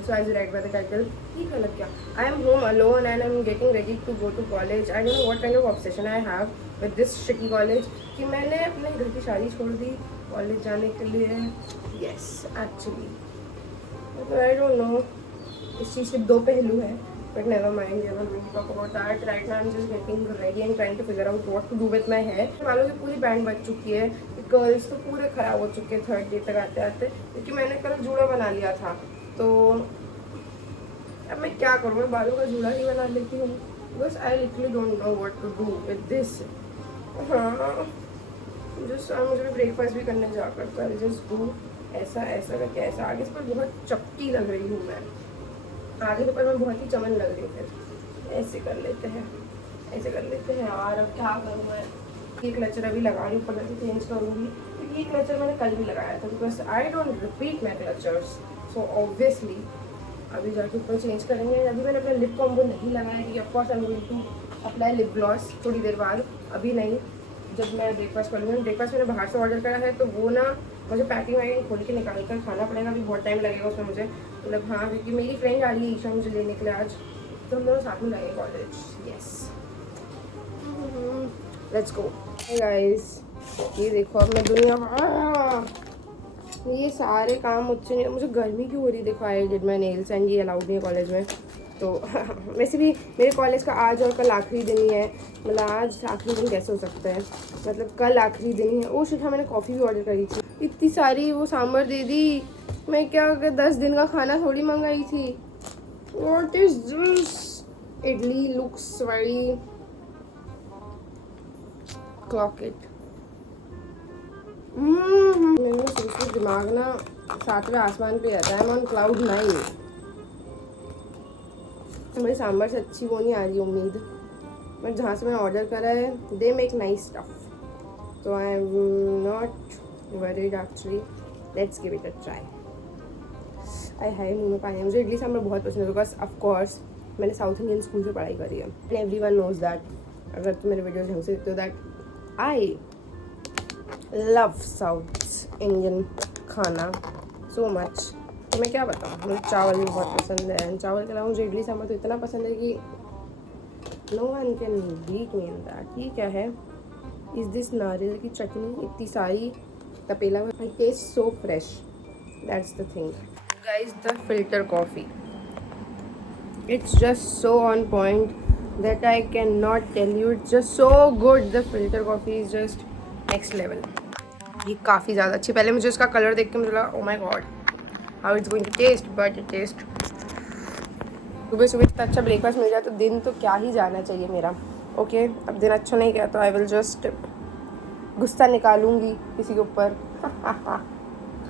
also as read by the title, ठीक है लग गया. I am home alone and I'm getting ready to go to college. I don't know what kind of obsession I have with this shitty college कि मैंने अपने घर की शादी छोड़ दी कॉलेज जाने के लिए. Yes, actually. I don't know. इस चीज़ के दो पहलू हैं. But never mind, we will talk about that. Right now I'm just getting ready and trying to figure out what to do with my hair. बालों की पूरी बैंड बच चुकी है. कर्ल्स तो पूरे ख़राब हो चुके हैं 3rd डे तक आते आते, क्योंकि मैंने कल जूड़ा बना लिया था. तो अब मैं क्या करूँ, मैं बालों का जूड़ा ही बना लेती हूँ. बस I literally don't know what to do with this. हाँ जस्ट मुझे ब्रेकफास्ट भी करने जा कर, तो आई जस्ट डू ऐसा ऐसा करके ऐसा. आगे से पर बहुत चपटी लग रही हूँ मैं, आगे से पर मैं बहुत ही चमन लग रही थी. ऐसे कर लेते हैं, ऐसे कर लेते हैं यार. अब क्या करूँ मैं. ये क्लचर अभी लगा रही हूँ, ऊपर से चेंज करूँगी. तो ये क्लचर मैंने कल भी लगाया था, because I don't repeat my clutchers. So obviously अभी जाके ऊपर चेंज करेंगे. अभी मैंने अपना लिप कॉम्बो नहीं लगाया क्योंकि of course I am going to apply lip gloss थोड़ी देर बाद. अभी नहीं, जब मैं ब्रेकफास्ट करूँगी. ब्रेकफास्ट मैंने बाहर से ऑर्डर करा है, तो वो ना मुझे पैकिंग वैकिंग खोल के निकाल कर खाना पड़ेगा. अभी बहुत टाइम लगेगा उसमें मुझे. मतलब हाँ, क्योंकि मेरी फ्रेंड आ रही है ईशा मुझे लेने के लिए आज, तो हम दोनों साथ में लगेंगे college. Yes, let's go. Guys ये देखो, अब मैं दुनिया ये सारे काम मुझसे नहीं. मुझे गर्मी क्यों हो रही. देखो I did my nails and ये अलाउड नहीं है कॉलेज में. तो वैसे भी मेरे कॉलेज का आज और कल आखिरी दिन ही है. मतलब आज आखिरी दिन कैसे हो सकता है, मतलब कल आखिरी दिन ही है. ओ शिट, हाँ मैंने कॉफ़ी भी ऑर्डर करी थी. इतनी सारी वो सांभर दे दी. मैं क्या 10 दिन का खाना थोड़ी मंगाई थी. What is this. Idli looks very clock it. मेरे सोच दिमाग ना 7वें आसमान पे रहता है. On cloud 9. मेरी सांभर से अच्छी वो नहीं आ रही उम्मीद, बट जहाँ से मैंने ऑर्डर करा है दे मेक नाइस स्टफ. तो I am not worried actually. Let's give it a try. I हाय मुँह में पानी. मुझे इडली सांभर बहुत पसंद है, बिकॉज ऑफकोर्स मैंने साउथ इंडियन स्कूल से पढ़ाई करी है. एंड एवरीवन नोज दैट, अगर तुम मेरे वीडियोज ढंग से देखते हो, that I love south Indian खाना सो मच. तो मैं क्या बताऊँ, मुझे चावल भी बहुत पसंद है. चावल के अलावा मुझे इडली सांभर तो इतना पसंद है कि no one can beat me in that. ये क्या है. इज दिस नारियल की चटनी. इतनी सारी तपेला में. It taste so fresh. That's the thing. Guys the filter coffee, it's just so on point that I cannot tell you. It's just so good. The filter coffee is just next level. ये काफ़ी ज़्यादा अच्छी. पहले मुझे इसका colour देख के मुझे लगा oh my god how it's going to taste, but it tastes. सुबह सुबह इतना अच्छा ब्रेकफास्ट मिल जाए तो दिन तो क्या ही जाना चाहिए मेरा. ओके अब दिन अच्छा नहीं गया तो आई विल जस्ट गुस्सा निकालूंगी किसी के ऊपर.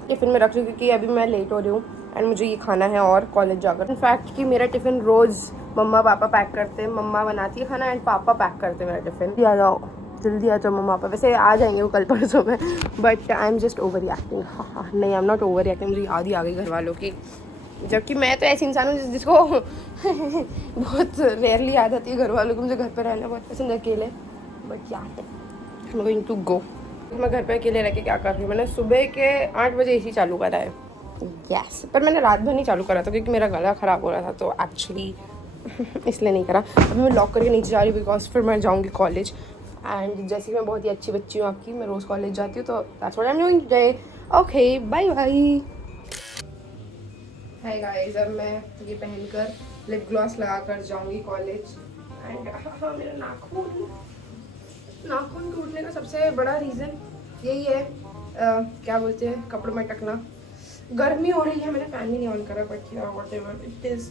टिफ़िन में रख रही हूँ क्योंकि अभी मैं लेट हो रही हूँ एंड मुझे ये खाना है और कॉलेज जाकर. इनफैक्ट कि मेरा टिफ़िन रोज़ मम्मा पापा पैक करते हैं. मम्मा बनाती है खाना एंड पापा पैक करते हैं मेरा टिफ़िन. आ जाओ जल्दी आ जाओ मम्मा पापा. वैसे आ जाएंगे वो कल परसों में, but I am just over reacting. हाँ नहीं, आई एम नॉट ओवर रिएक्टिंग. मुझे याद ही आ गई घर वालों की, जबकि मैं तो ऐसी इंसान हूँ जिसको बहुत रेयरली याद आती है घर वालों को. मुझे घर पर रहना बहुत पसंद है अकेले. बट या I am going to go. मैं घर पे अकेले रह के क्या कर रही हूँ. मैंने सुबह के 8 बजे एसी चालू करा है. यस, पर मैंने रात भर नहीं चालू करा था क्योंकि मेरा गला ख़राब हो रहा था, तो एक्चुअली इसलिए नहीं करा. अभी मैं लॉक करके नीचे जा रही हूँ बिकॉज फिर मैं जाऊँगी कॉलेज. एंड जैसे मैं बहुत ही अच्छी बच्ची हूँ आपकी, मैं रोज़ कॉलेज जाती हूँ, तो that's what I am doing today. Okay bye bye. Hi guys, अब मैं ये पहनकर लिप ग्लॉस लगा कर जाऊँगी कॉलेज. एंड हाँ मेरा नाखून टूटने का सबसे बड़ा रीज़न यही है. क्या बोलते हैं, कपड़ों में टकना. गर्मी हो रही है, मैंने फैन भी नहीं ऑन करा, but whatever it is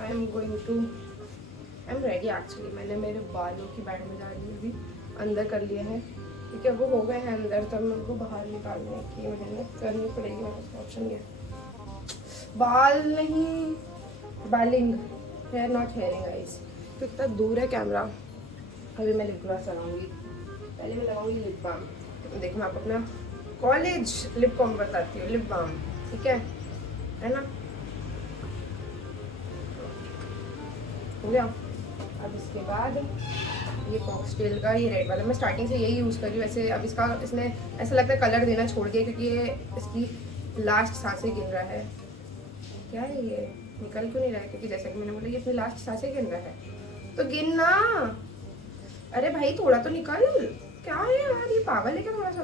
I am ready actually. मैंने मेरे बालों की बैंड में डाली अभी अंदर कर लिए हैं, ठीक है. वो हो गए हैं अंदर, तो मैं उनको बाहर निकालने की मेहनत करनी पड़ेगी. मेरे पास ऑप्शन है. बाल नहीं, bowling, hair not hearing guys. तो इतना दूर है कैमरा. अभी मैं लिप ग्लॉस लगाऊंगी. पहले मैं लगाऊंगी लिप बाम. देखो मैं आपको अपना कॉलेज लिप बाम बताती हूँ. लिप बाम ठीक है ना. हो गया. अब इसके बाद ये कॉक्सटेल का ये रेड वाला मैं स्टार्टिंग से यही यूज़ कर रही हूँ. वैसे अब इसने ऐसा लगता है कलर देना छोड़ दिया क्योंकि ये इसकी लास्ट सांसें गिन रहा है. क्या है ये, निकल क्यों नहीं रहा है? क्योंकि जैसा कि मैंने बोला ये अपनी लास्ट सांसें गिन रहा है, तो गिन ना। अरे भाई थोड़ा तो निकल, क्या है यार, ये पागल है क्या थोड़ा सा?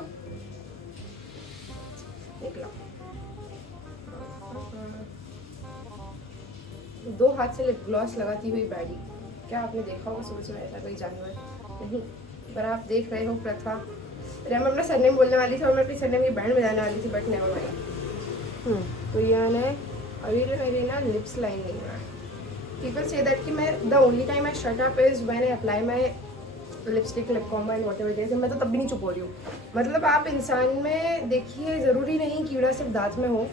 निकला। 2 हाथ से लिप ग्लॉस लगाती हुई बैडी, क्या आपने देखा होगा सुबह सुबह ऐसा कोई जानवर? नहीं, पर आप देख रहे हो प्रथा। अरे मैं अपना सरनेम बोलने वाली थी और मैं अपनी सरनेम की बैंड बजाने वाली थी, बट नेवर माइंड। तो यार है अभी मेरी ना लिप्स लाइन नहीं है। पीपल से दैट कि मैं the only time I shut up is when I apply my lipstick, lip combo and whatever it is. मैं तो तब भी नहीं चुप हो रही हूँ। मतलब आप इंसान में देखिए, ज़रूरी नहीं कीड़ा सिर्फ दांत में हो।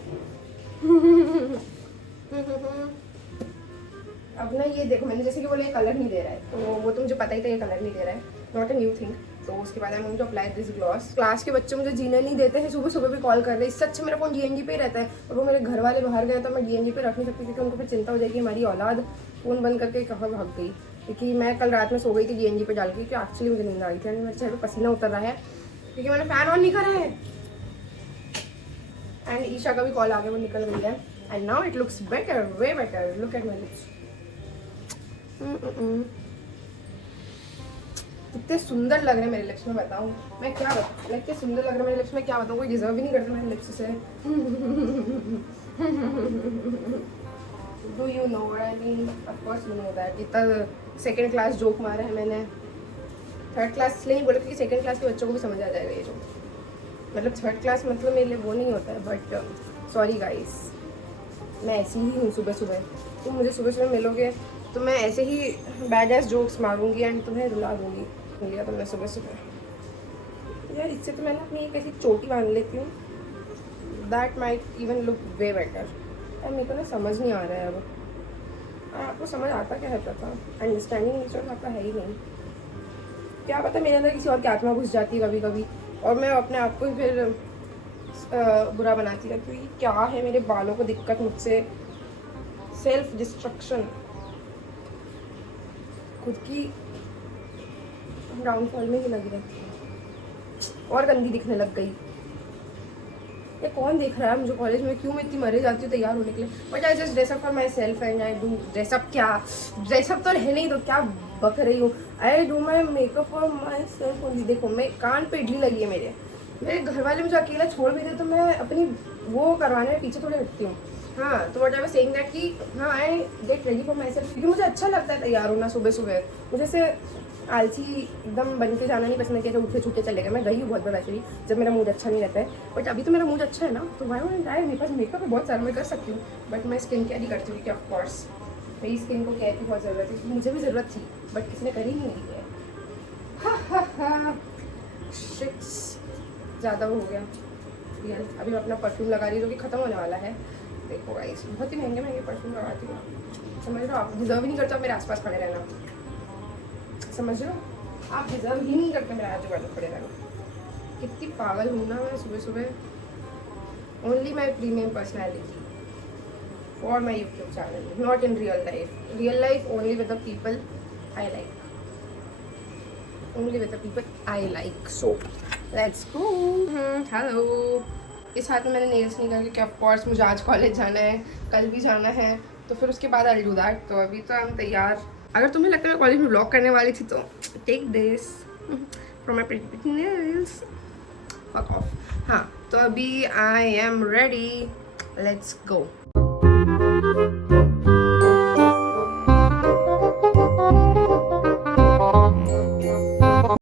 अब ना ये देखो, मैंने जैसे कि बोला ये कलर नहीं दे रहा है, तो वो तो मुझे पता ही था ये कलर नहीं दे रहा है, नॉट अ न्यू थिंग। तो उसके बाद मैं मुझे अप्लाई दिस ग्लॉस। क्लास के बच्चे मुझे जीने नहीं देते हैं, सुबह सुबह भी कॉल कर रहे हैं। इससे अच्छा मेरा फ़ोन डीएनजी पे ही रहता है, और वो मेरे घर वाले बाहर गए तो मैं डीएनजी पे रख नहीं सकती, क्योंकि उनको फिर चिंता हो जाएगी हमारी औलाद फ़ोन बंद करके कहाँ भाग गई। क्योंकि मैं कल रात में सो गई थी डीएनजी पे डाल के, क्योंकि एक्चुअली मुझे नींद आ रही थी एंड मेरे चेहरे पे पसीना उतर रहा है क्योंकि मैंने फ़ैन ऑन नहीं करा है। एंड ईशा का भी कॉल आ गया, वो निकल गई है। And now it looks better, way better. Look at my lips, कितने सुंदर लग रहे हैं मेरे लिप्स में, बताऊं मैं क्या बताऊं? कितने सुंदर लग रहे हैं मेरे लिप्स में, क्या बताऊं? कोई डिजर्व ही नहीं करता मेरे लिप्स से। Do you know what I mean? Of course you know that. इतना सेकंड क्लास जोक मारा है मैंने, थर्ड क्लास इसलिए नहीं बोला क्योंकि सेकंड क्लास के बच्चों को भी समझ आ जाएगा ये जो, मतलब थर्ड क्लास मतलब मेरे लिए वो नहीं होता है। बट सॉरी गाइस, मैं ऐसी ही हूँ सुबह सुबह। तुम मुझे सुबह सुबह मिलोगे तो मैं ऐसे ही बैड एस जोक्स मारूंगी एंड तुम्हें रुला दूंगी। लिया तुमने सुबह सुबह यार, इससे तो मैंने अपनी एक ऐसी चोटी बांध लेती हूँ, that might even look way better. यार मेरे को ना समझ नहीं आ रहा है अब, आपको समझ आता क्या है पता? अंडरस्टैंडिंग नेचर आपका है ही नहीं। क्या पता मेरे अंदर किसी और की आत्मा घुस जाती है कभी कभी, और मैं अपने आप को ही फिर बुरा बनाती रहती हूँ। ये क्या है, मेरे बालों को दिक्कत मुझसे, सेल्फ डिस्ट्रक्शन, खुद की डाउनफॉल में ही लगी रहती है और गंदी दिखने लग गई। ये कौन देख रहा है मुझे कॉलेज में? क्यों मैं इतनी मरे जाती हूँ तैयार होने के लिए? But I just dress up for my self and I do dress up. क्या ड्रेसअप तो रह नहीं, तो क्या बक रही हूँ? I do my makeup for my self only. देखो मैं कान पे इडली लगी है मेरे घर वाले मुझे अकेला छोड़ भी दे तो मैं अपनी वो करवाने में पीछे थोड़ी हटती हूँ। हाँ, तो what I was saying that कि हाँ I get ready for my self, क्योंकि मुझे अच्छा लगता है तैयार होना सुबह सुबह। मुझे से आलसी एकदम बन के जाना नहीं पसंद है कि उठे छूटे चले गए। मैं गई हूँ बहुत बार वैसे भी जब मेरा मूड अच्छा नहीं रहता है, बट अभी तो मेरा मूड अच्छा है ना, तो वाई वोंट आई? मेरे पास मेकअप है बहुत सारा, मैं कर सकती हूँ। बट मैं स्किन केयर ही करती हूँ कि ऑफकोर्स मेरी स्किन को केयर की बहुत ज़रूरत है। मुझे भी ज़रूरत थी बट किसी ने करी नहीं है। शिट्स, ज़्यादा हो गया रियल। अभी मैं अपना परफ्यूम लगा रही हूँ जो कि ख़त्म होने वाला है। देखो गाइस, बहुत ही महंगे महंगे परफ्यूम लगाती हूँ, समझ रहे हो? आप डिजर्व ही नहीं करते मेरे आसपास खड़े रहना, समझ रहे हो? आप डिजर्व ही नहीं करते मेरे आजू बाजू खड़े रहना। कितनी पागल हूँ ना मैं सुबह सुबह। Only my premium personality for my YouTube channel, not in real life. Real life only with the people I like, only with the people I like. So let's go. Hello. इस हाथ में मैंने नेल्स नहीं करके, of course मुझे आज college जाना है, कल भी जाना है, तो फिर उसके बाद आई डू दैट। तो अभी तो हम तैयार। अगर तुम्हें लगता है मैं कॉलेज में व्लॉग करने वाली थी तो take this from my pretty nails, fuck off. हाँ, तो अभी I am ready, let's go.